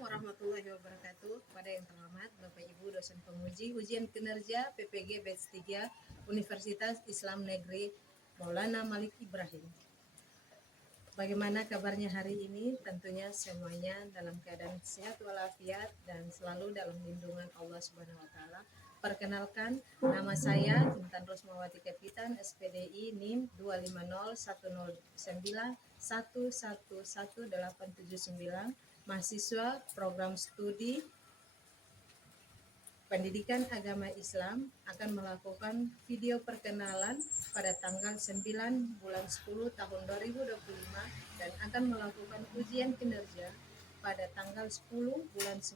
Warahmatullahi wabarakatuh. Kepada yang terhormat Bapak Ibu dosen penguji ujian kinerja PPG Batch 3 Universitas Islam Negeri Maulana Malik Ibrahim. Bagaimana kabarnya hari ini? Tentunya semuanya dalam keadaan sehat walafiat dan selalu dalam lindungan Allah Subhanahu wa taala. Perkenalkan, nama saya Intan Rosmawati Kapitan, SPDI NIM 2501091111879, mahasiswa program studi Pendidikan Agama Islam akan melakukan video perkenalan pada tanggal 9 bulan 10 tahun 2025 dan akan melakukan ujian kinerja pada tanggal 10 bulan 10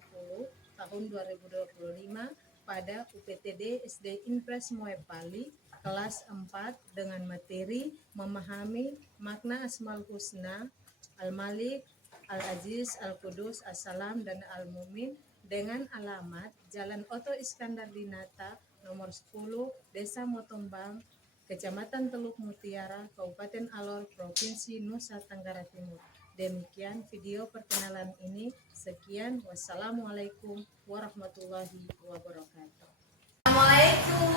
tahun 2025 pada UPTD SD Impres Moepali kelas 4 dengan materi memahami makna Asmaul Husna, Al-Malik, Al-Aziz, Al-Qudus, As-Salam, dan Al-Mumin dengan alamat Jalan Oto Iskandar Dinata nomor 10 Desa Motombang, Kecamatan Teluk Mutiara, Kabupaten Alor, Provinsi Nusa Tenggara Timur. Demikian video perkenalan ini. Sekian, wassalamualaikum warahmatullahi wabarakatuh. Assalamualaikum.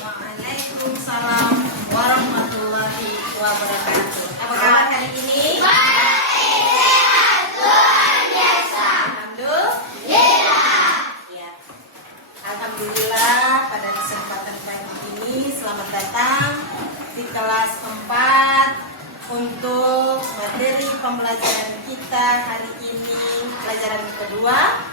Waalaikumsalam warahmatullahi wabarakatuh. Apa kabar hari ini? Baik, sehat, luar biasa. Alhamdulillah. Ya. Alhamdulillah, pada kesempatan pagi ini selamat datang di kelas 4 untuk materi pembelajaran kita hari ini, pelajaran kedua.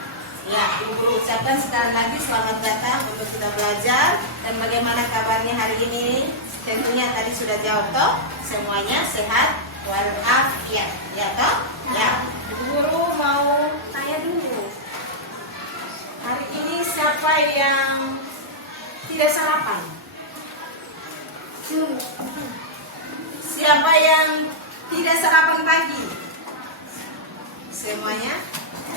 Ya, Ibu Guru ucapkan sekali lagi selamat datang untuk kita belajar. Dan bagaimana kabarnya hari ini? Tentunya tadi sudah jawab toh, semuanya sehat walafiat, ya toh? Ya, Ibu Guru mau tanya dulu. Hari ini siapa yang tidak sarapan? Siapa yang tidak sarapan pagi? Semuanya?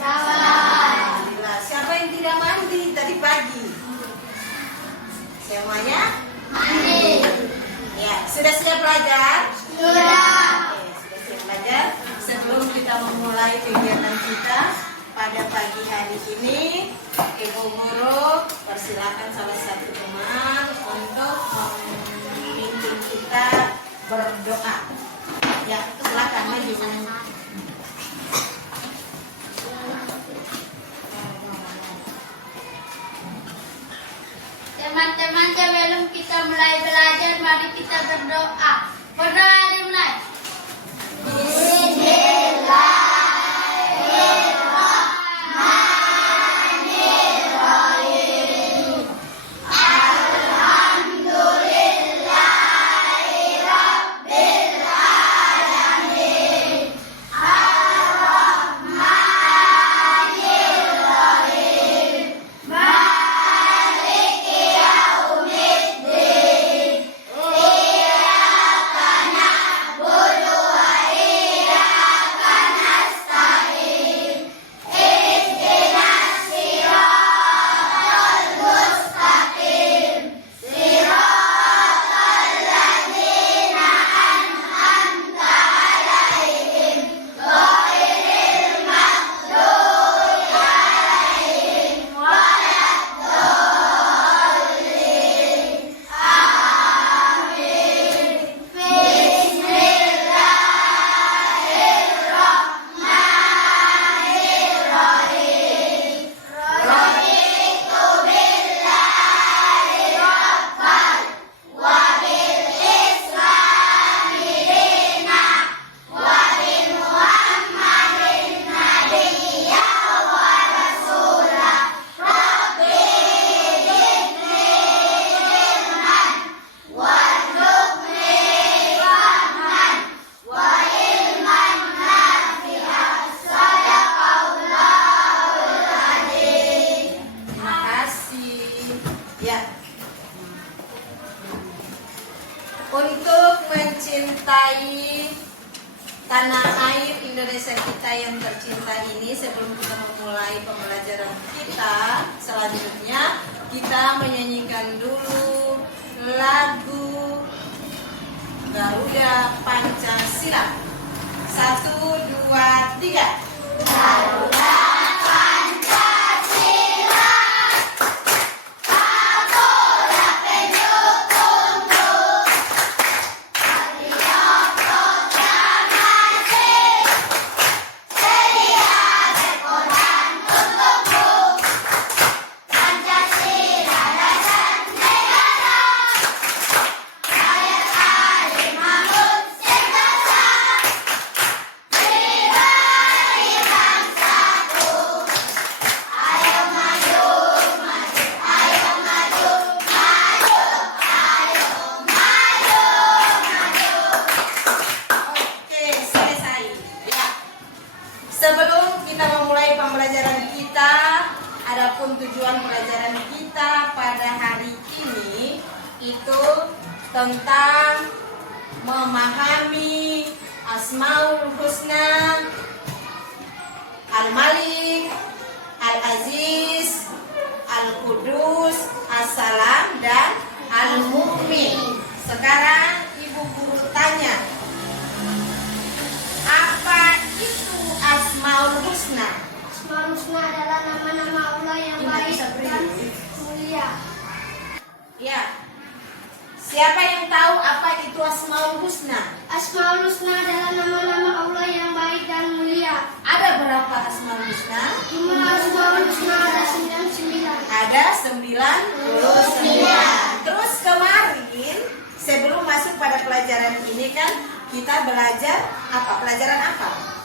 Alhamdulillah. Siapa yang tidak mandi tadi pagi? Semuanya? Mandi. Ya, sudah siap belajar? Sudah. Oke, sudah siap belajar. Sebelum kita memulai kegiatan kita pada pagi hari ini, Ibu Guru persilakan salah satu teman untuk memimpin kita berdoa. Ya, silakan maju. Teman-teman, sebelum kita mulai belajar, mari kita berdoa. Berdoa dimulai. Bismillahirrahmanirrahim. Alhamdulillahirabbil alamin. Ar-Rahmanirrahim. Maliki yaumiddin. Iyyaka na'budu tanah air Indonesia kita yang tercinta ini, sebelum kita memulai pembelajaran kita selanjutnya, kita menyanyikan dulu lagu Garuda Pancasila. 1, 2, 3. Garuda Pancasila, Kapolda Penyokongo, Satria Proklamasi, sedia berkorban untukmu. Pancasila dasar negara, rakyat adil makmur sejahtera, pribadi bangsaku. Ayo maju, maju, ayo maju, maju, ayo maju, maju. Oke, selesai. Ya. Sebelum kita memulai pembelajaran kita, adapun tujuan pelajaran kita pada hari ini itu tentang memahami Asmaul Husna, Al-Malik, Al-Aziz, Al-Qudus, As-Salam, dan Al-Mu'min. Sekarang Ibu Guru tanya, apa itu Asmaul Husna? Asmaul Husna adalah nama-nama Allah yang baik dan mulia. Ya. Siapa yang tahu apa itu Asmaul Husna? Asmaul Husna adalah nama-nama Allah yang baik dan mulia. Ada berapa Asmaul Husna? Jumlah Asmaul Husna ada 99. Ada 99. Terus kemarin sebelum masuk pada pelajaran ini kan kita belajar apa? Pelajaran apa?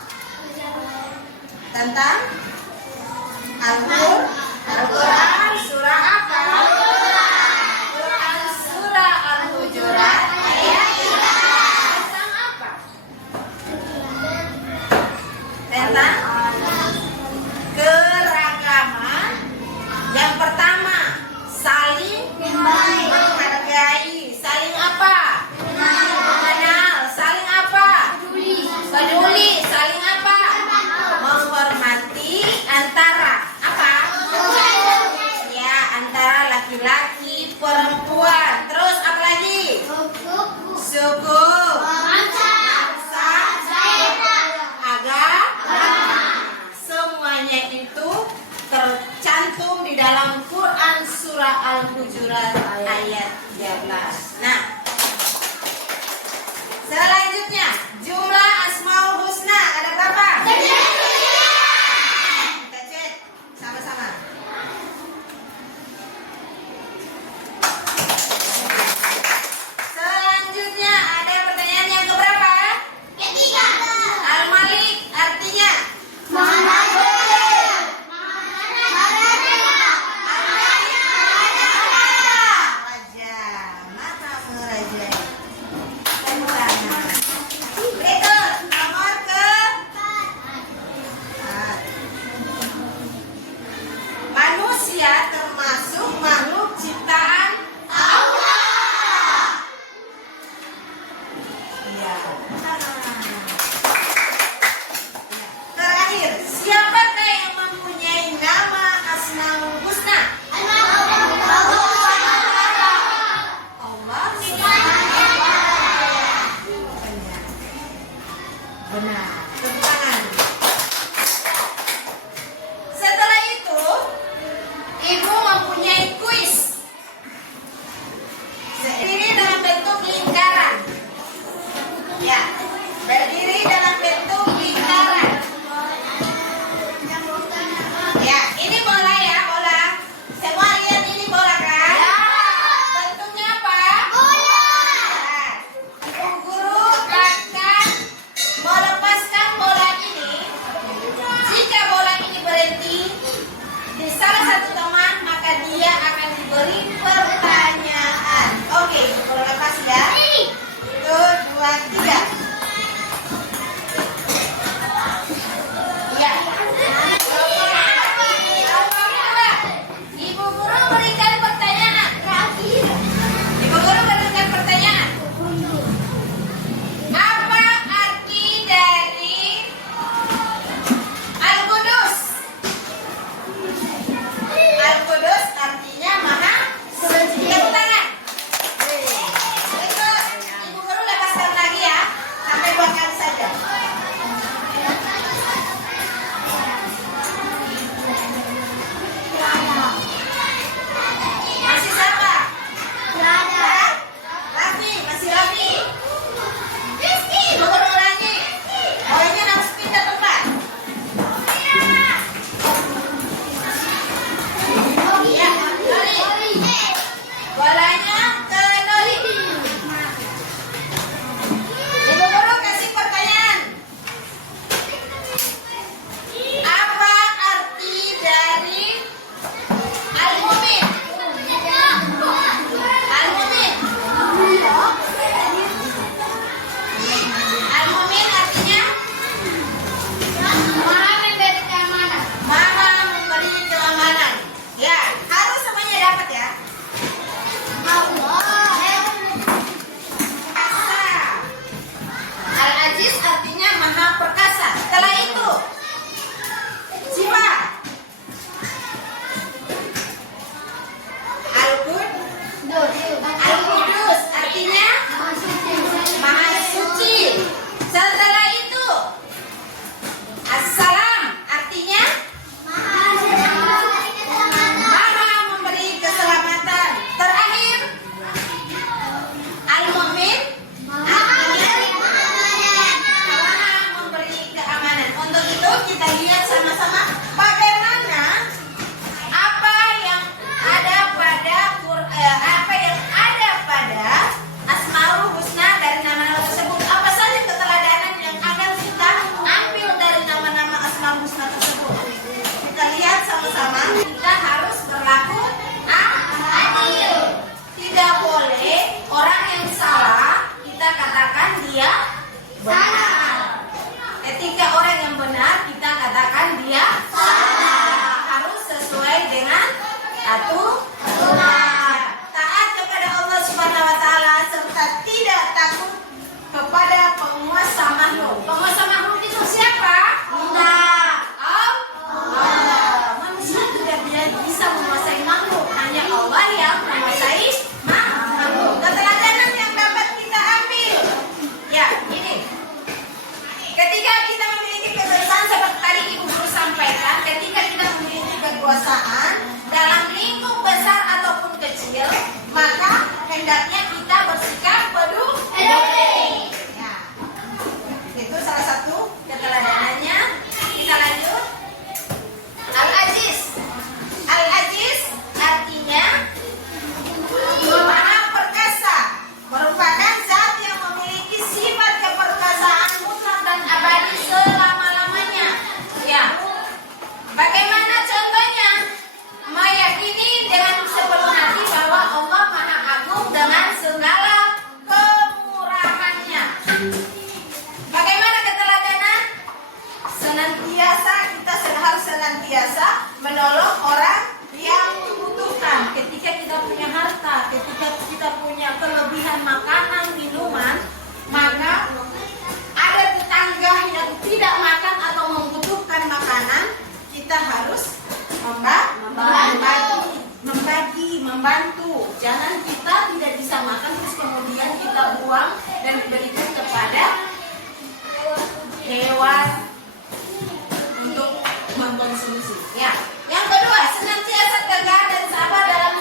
Tentang Al-Quran. Surah apa? Quran surah Al-Hujurat ayat 3. Tentang apa? Tentang keragaman. Yang pertama, saling menghargai. Saling apa? Mengenal. Saling apa? Peduli. Saling apa? Menghormati antara apa? Ya, antara laki-laki, perempuan. Terus apa lagi? Suku, bangsa, agama. Semuanya itu tercantum di dalam Quran surah Al-Hujurat ayat 13. Nah, selanjutnya jumlah Asmaul Husna ada berapa? Kita cek sama-sama. Selanjutnya ada pertanyaan yang keberapa? Ketiga. Al-Malik artinya raja. Maka menolong orang yang membutuhkan. Ketika kita punya harta, ketika kita punya kelebihan makanan, minuman, maka ada tetangga yang tidak makan atau membutuhkan makanan, kita harus membantu. Jangan kita tidak bisa makan terus kemudian kita buang dan diberikan kepada hewan untuk mengkonsumsi. Ya. Yang kedua, senantiasa tegar dan sabar dalam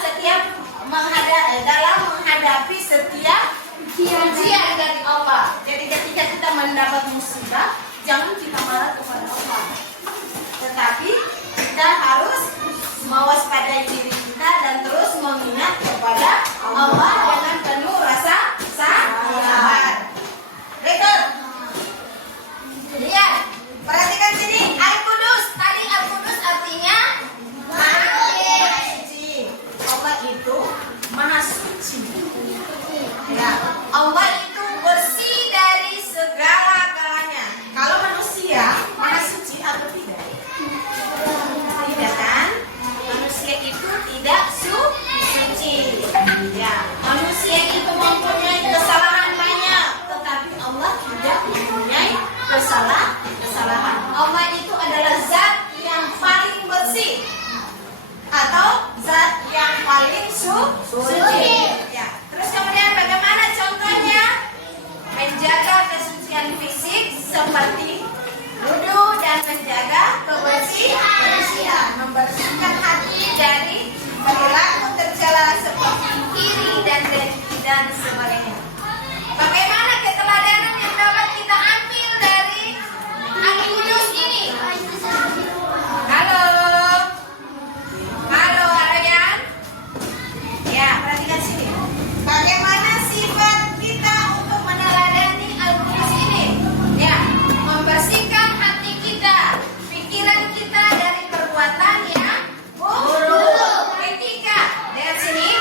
menghadapi setiap ujian dari Allah. Jadi ketika kita mendapat musibah, jangan kita marah kepada Allah, tetapi kita harus mewaspadai diri kita dan terus mengingat kepada Allah dengan penuh rasa sabar. Berikut, lihat, perhatikan sini. Al-Qudus, tadi Al-Qudus artinya Maha Suci. Allah itu Maha Suci. Ya, Allah itu bersih dari segala-galanya. Kalau manusia Maha Suci atau tidak? Tidak kan? Manusia itu tidak suci. Ya, manusia itu mempunyai kesalahan banyak, tetapi Allah tidak mempunyai kesalahan. Allah itu adalah zat yang paling bersih atau zat yang paling suci. Ya. Terus kemudian bagaimana contohnya? Menjaga kesucian fisik seperti wudhu dan menjaga kebersihan, membersihkan hati dari perilaku tercela seperti iri dan dengki dan sebagainya. Bagaimana keteladanan yang dapat kita ambil dari Al-Qudus ini? Halo Aryan. Ya, perhatikan sini. Bagaimana sifat kita untuk meneladani Al-Qudus ini? Ya, membersihkan hati kita, pikiran kita dari perbuatan yang buruk.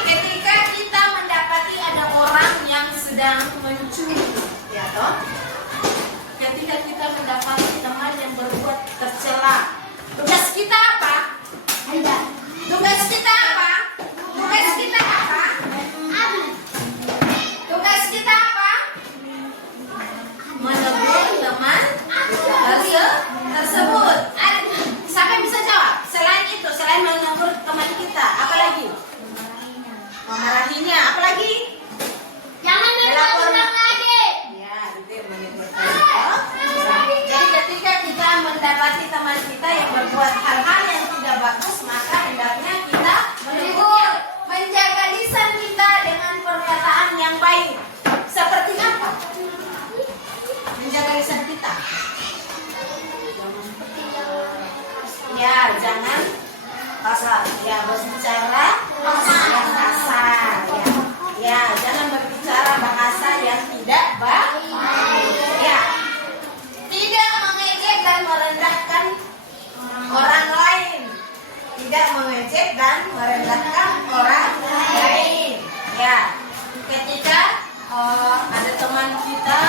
Ketika kita mendapati ada orang yang sedang mencuri, ya toh? Ketika kita mendapati teman yang berbuat tercela, tugas kita apa? Tugas kita apa? Menegur teman tersebut. Siapa yang bisa jawab? Selain itu, selain menegur teman kita, apa lagi? Memarahinya, apa lagi? Jangan berulang lagi. Ya, itu yang menyebutkan. Jadi ketika kita mendapati teman kita yang berbuat hal-hal yang tidak bagus, maka hendaknya kita menegur, menjaga lisan kita dengan perkataan yang baik. Seperti apa? Menjaga lisan kita. Ya, jangan kasar. Ya, berbicara yang kasar. Ya, jangan berbicara bahasa yang tidak baik. Ya, tidak mengejek dan merendahkan orang lain. Tidak mengejek dan merendahkan orang lain. Ya, ketika ada teman kita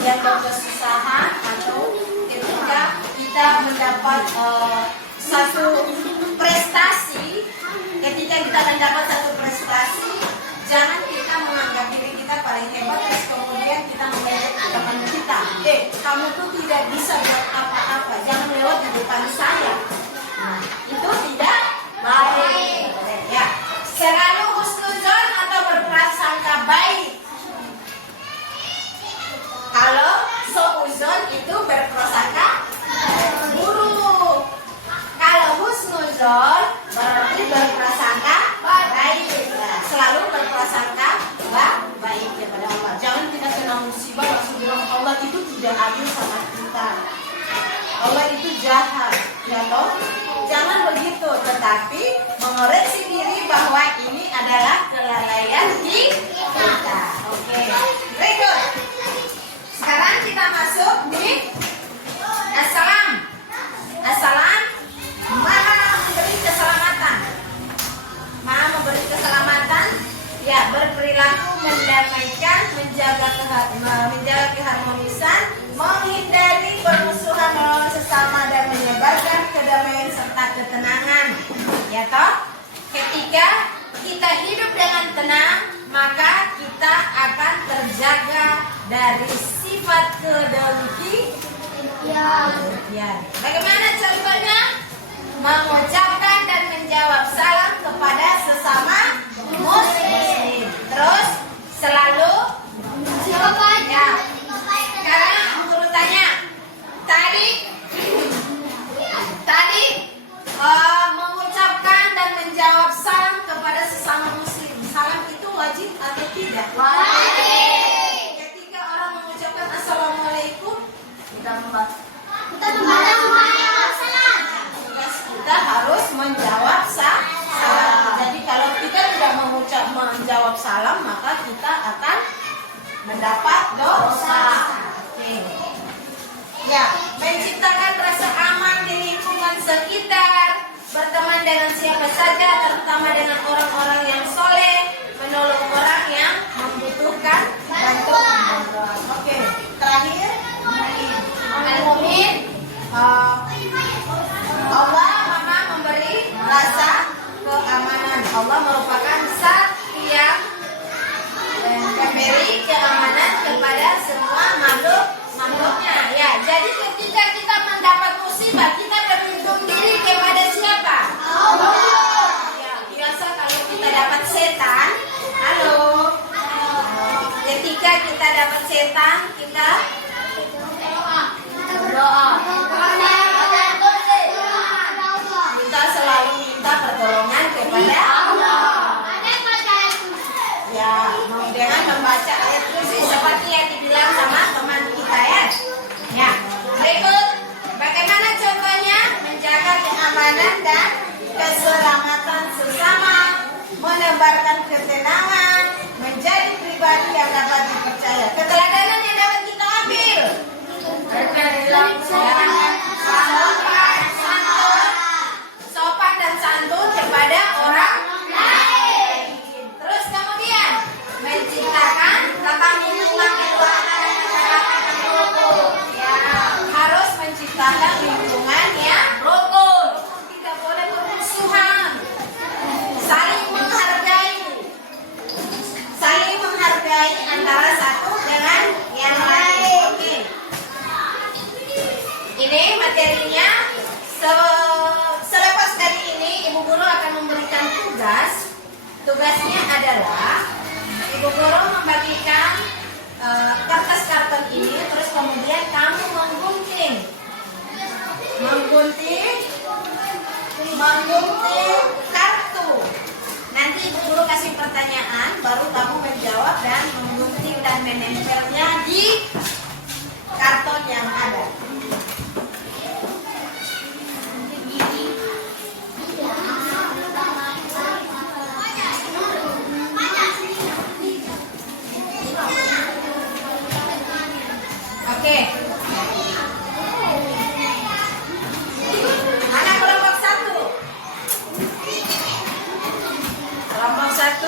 yang berkesusahan atau ketika kita mendapat satu prestasi, jangan kita menganggap diri kita paling hebat terus kemudian kita mengejek teman kita. Kamu tuh tidak bisa buat apa-apa, jangan lewat di depan saya. Nah, itu tidak baik. Ya, selalu husnuzon atau berprasangka baik. Kalau suuzon itu berprasangka buruk. Kalau husnuzon berarti berprasangka baik. Nah, selalu berprasangka baik kepada Allah. Jangan kita kena musibah langsung bilang Allah itu tidak adil sama kita. Allah itu jahat, ya toh? Jangan begitu, tetapi mengoreksi diri bahwa ini adalah kelalaian kita. Oke. Berikut. Sekarang kita masuk di Assalam. Assalam, Maha memberi keselamatan. Maha memberi keselamatan. Ya, berperilaku mendamaikan, menjaga keharmonisan, menghindari permusuhan melawan sesama dan menyebarkan kedamaian serta ketenangan. ya toh? Ketika kita hidup dengan tenang, maka kita akan terjaga dari sifat kedengkian. Bagaimana contohnya? Mengucapkan dan menjawab salam kepada sesama muslim. Terus selalu ya. Sekarang urutannya tadi mengucapkan dan menjawab salam kepada sesama muslim. Salam itu wajib atau tidak? Wajib. Ketika orang mengucapkan assalamualaikum, kita harus menjawab salam. Jadi kalau kita tidak menjawab salam, maka kita akan mendapat dosa. Oke. Ya, menciptakan rasa aman di lingkungan sekitar, berteman dengan siapa saja, terutama dengan orang-orang yang soleh, menolong orang yang membutuhkan bantuan. Oke, terakhir, al-mu'min, Allah Maha memberi rasa keamanan. Allah merupakan zat yang memberi keamanan kepada semua makhluknya. Ya, jadi ketika kita mendapat musibah, kita berlindung diri kepada siapa? Allah. Ya, biasa kalau kita dapat setan, ketika kita dapat setan, kita berdoa. Kita selalu minta pertolongan kepada Allah. Ya, dengan membaca ayat kursi seperti yang dibilang sama teman kita ya. Ya, berikut bagaimana contohnya menjaga keamanan dan keselamatan sesama, menebarkan ketenangan, menjadi pribadi yang dapat dipercaya. Keteladanan yang dapat kita ambil. Sopan dan santun kepada orang lain. Terus kemudian menciptakan tata lingkungan keluarga dan masyarakat yang rukun. Ya, harus menciptakan lingkungan yang rukun. Tidak boleh permusuhan. Saling menghargai antara satu dengan yang lain. Oke. Ini materinya. Selepas dari ini, Ibu Guru akan memberikan tugas. Tugasnya adalah Ibu Guru membagikan kertas karton ini, terus kemudian kamu menggunting kartu. Nanti Ibu Guru kasih pertanyaan, baru kamu menjawab dan menggunting dan menempelnya di karton yang ada. Oke. Mana kelompok 1? Kelompok 1.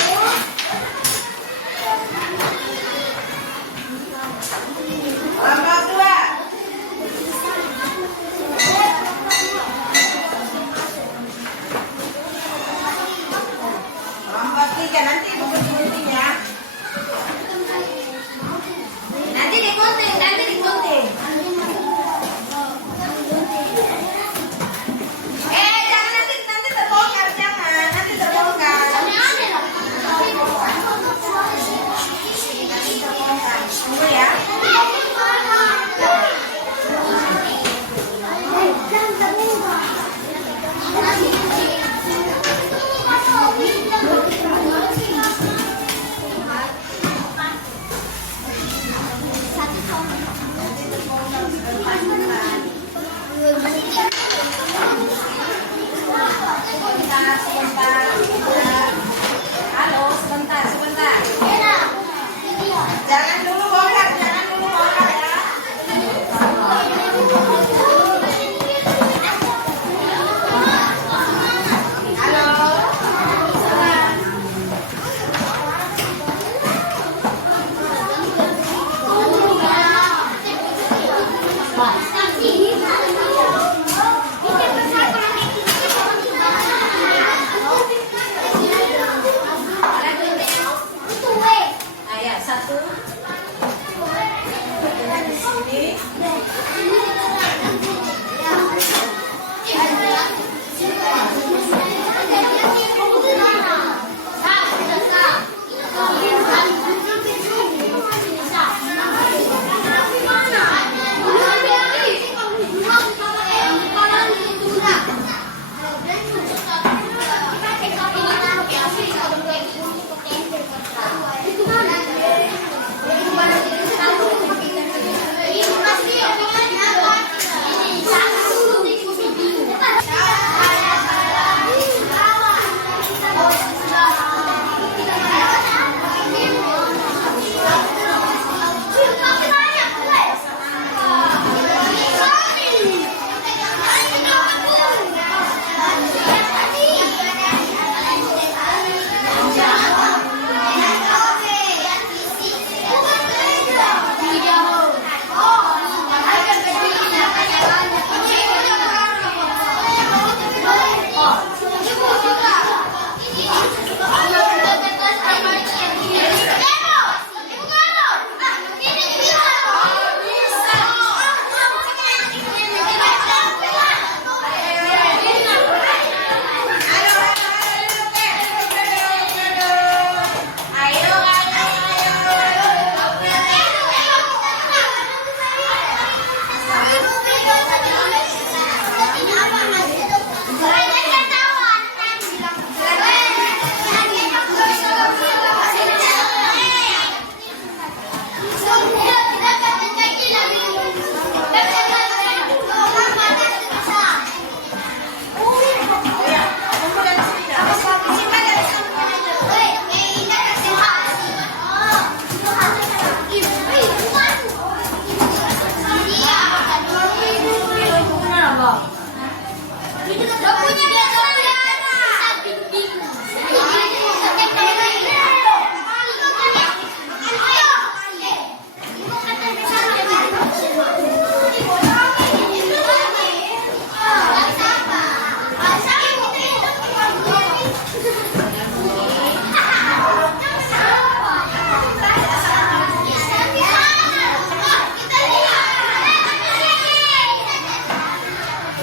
punya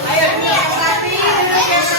Ayo, rapi, duduk yang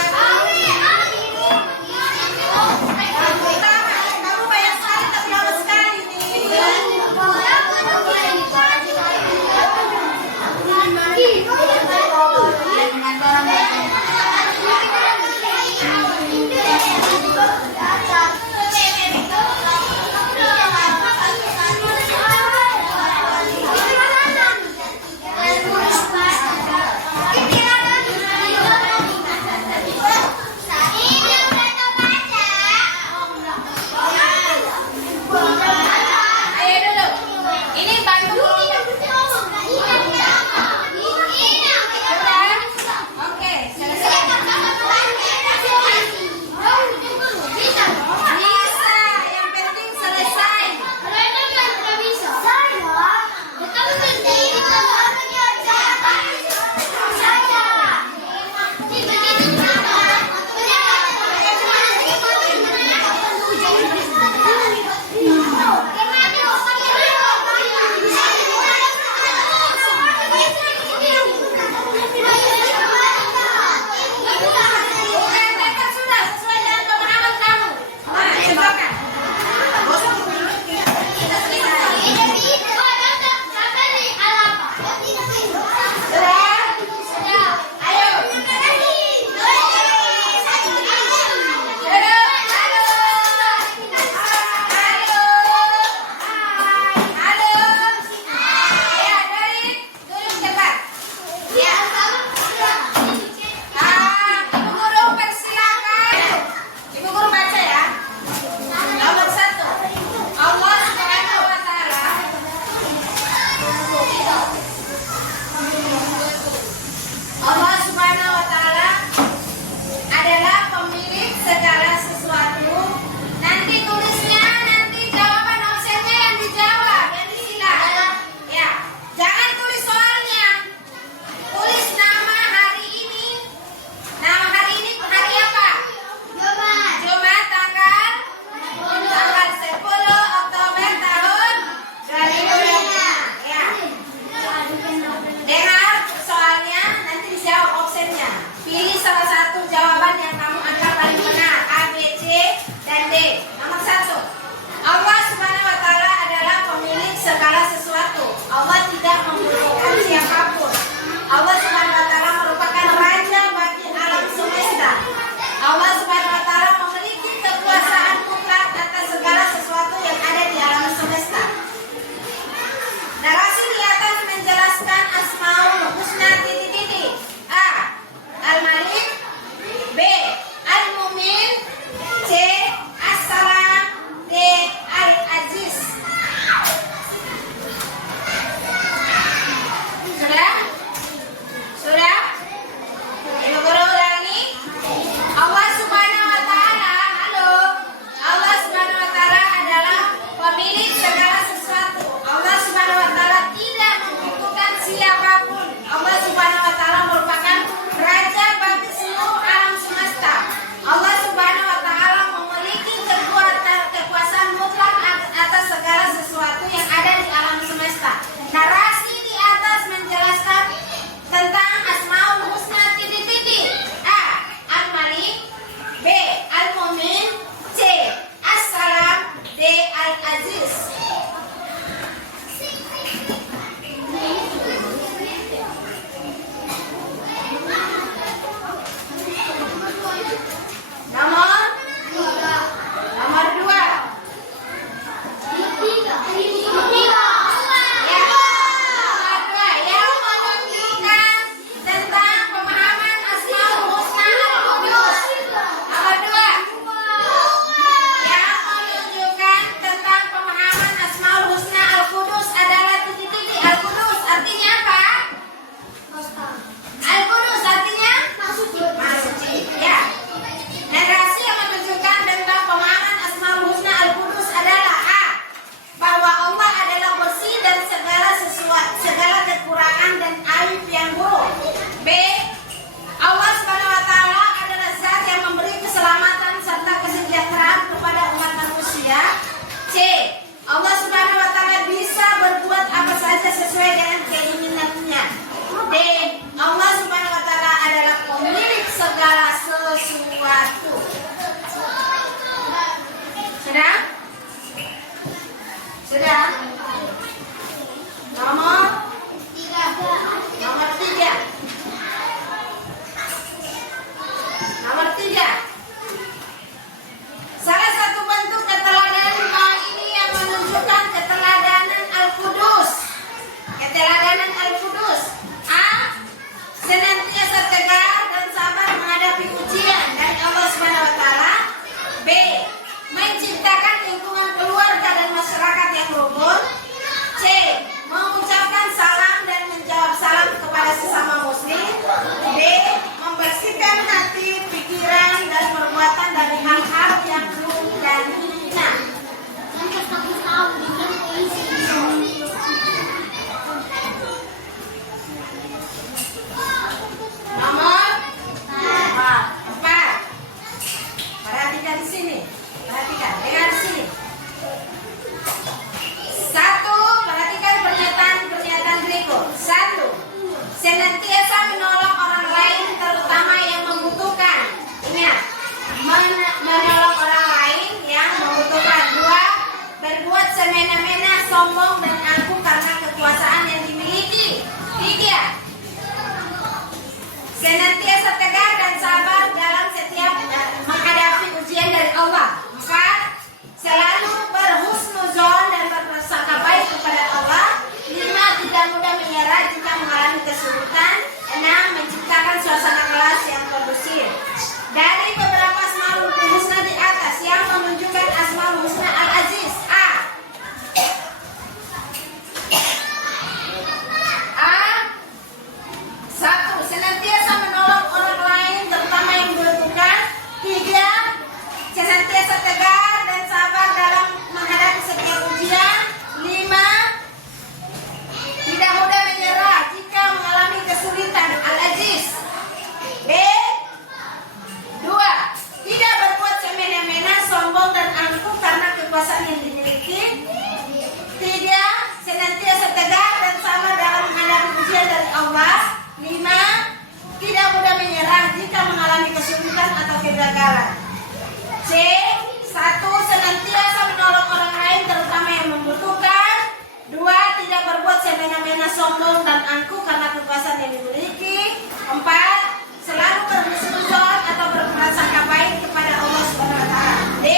mengalami kesulitan atau kegagalan. C. 1. Senantiasa menolong orang lain terutama yang membutuhkan. 2. Tidak berbuat semena-mena, sombong dan angkuh karena kekuasaan yang dimiliki. 4. Selalu berhusnuzon atau berprasangka baik kepada Allah Subhanahu wa taala. D.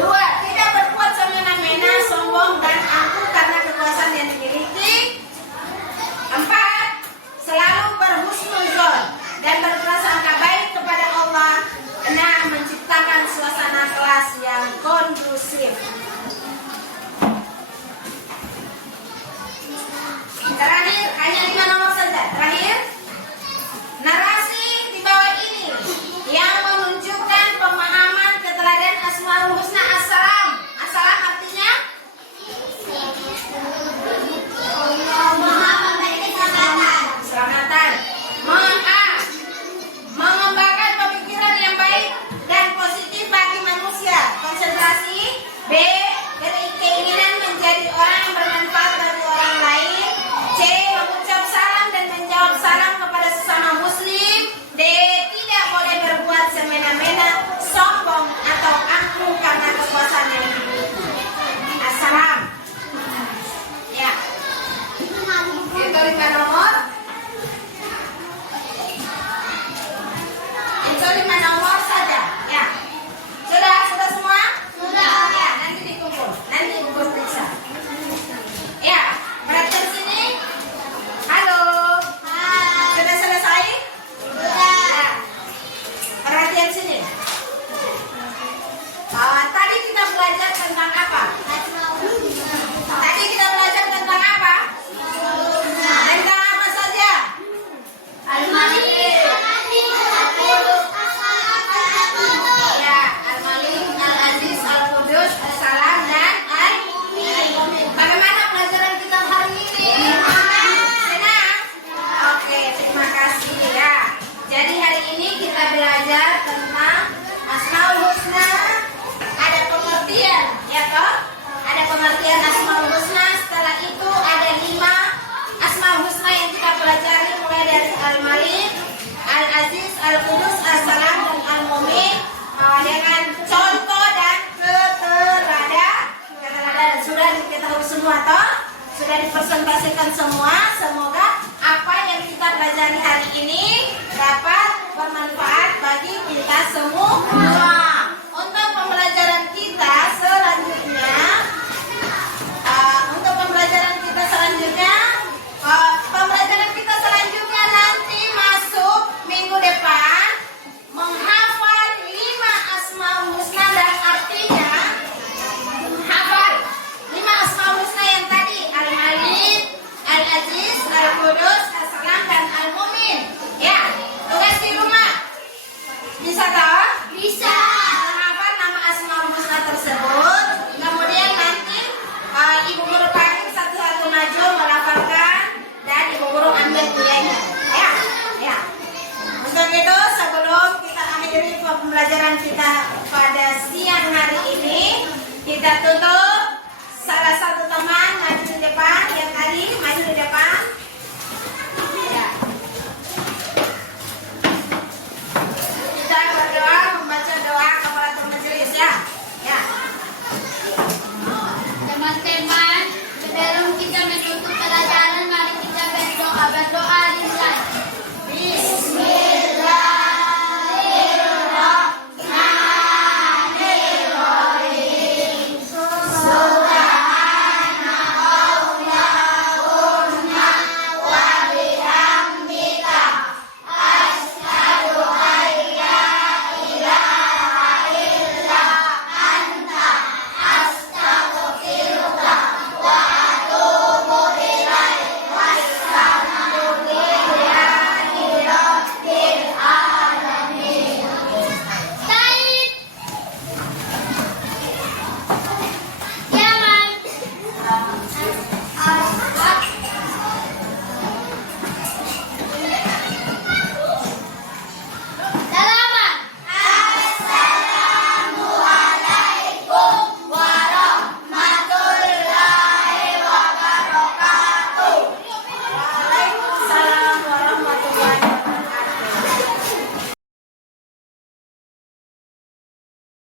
2. Tidak berbuat semena-mena, sombong dan angkuh karena kekuasaan yang dimiliki. 4. Selalu berhusnuzon dan berprasangka baik kepada Allah. 6. Menciptakan suasana kelas yang kondusif. Terakhir, hanya 5 nomor saja. Terakhir, narasi di bawah ini yang menunjukkan pemahaman keteladanan Asmaul Husna. Assalam. Assalam artinya keselamatan. Mengembangkan pemikiran yang baik dan positif bagi manusia. Konsentrasi. B. Keinginan menjadi orang yang bermanfaat bagi orang lain. C. Mengucap salam dan menjawab salam kepada sesama muslim. D. Tidak boleh berbuat semena-mena, sombong atau angkuh karena kekuasaan yang dimiliki. Assalam. Ya. Itu 5 nomor. Itu 5 nomor saja. Ya. Sudah semua? Sudah. Ya, nanti dikumpul. Nanti kumpul periksa. Ya, perhatian sini. Halo. Sudah selesai? Sudah. Perhatian sini. Tadi kita belajar tentang apa? Tadi kita belajar tentang apa? Tentang apa saja? Al-Malik. Ya, Al-Malik, Al-Aziz, Al-Qudus, Al-Salam, dan Al-Mu'min. Bagaimana pelajaran kita hari ini? Senang? Oke, terima kasih ya. Jadi hari ini kita belajar tentang Asmaul Husna. Ada pengertian, ya toh? Ada pengertian Asmaul Husna. Setelah itu ada 5 Asmaul Husna yang kita pelajari, mulai dari Al-Malik, Al-Aziz, Al-Qudus, Al-Salam, dan Al-Mu'min, dengan contoh dan keteladanan. Sudah diketahui semua toh? Sudah dipresentasikan semua. Semoga apa yang kita pelajari hari ini dapat bermanfaat bagi kita semua. Untuk pembelajaran kita selanjutnya, nanti masuk minggu depan menghafal 5 Asmaul Husna, dan artinya hafal 5 Asmaul Husna yang tadi: Al-Malik, Al-Aziz, Al-Qudus, Al-Salam, dan Al-Mu'min. Ya, tugas di rumah bisa tahu? Bisa. Menghafal nama Asmaul Husna tersebut. Kemudian nanti Ibu Guru panggil satu-satu maju melafalkan, dan Ibu Guru ambil kuliahnya. Ya. Untuk itu, sebelum kita akhiri pembelajaran kita pada siang hari ini, kita tutup. Salah satu teman maju di depan, yang tadi maju di depan.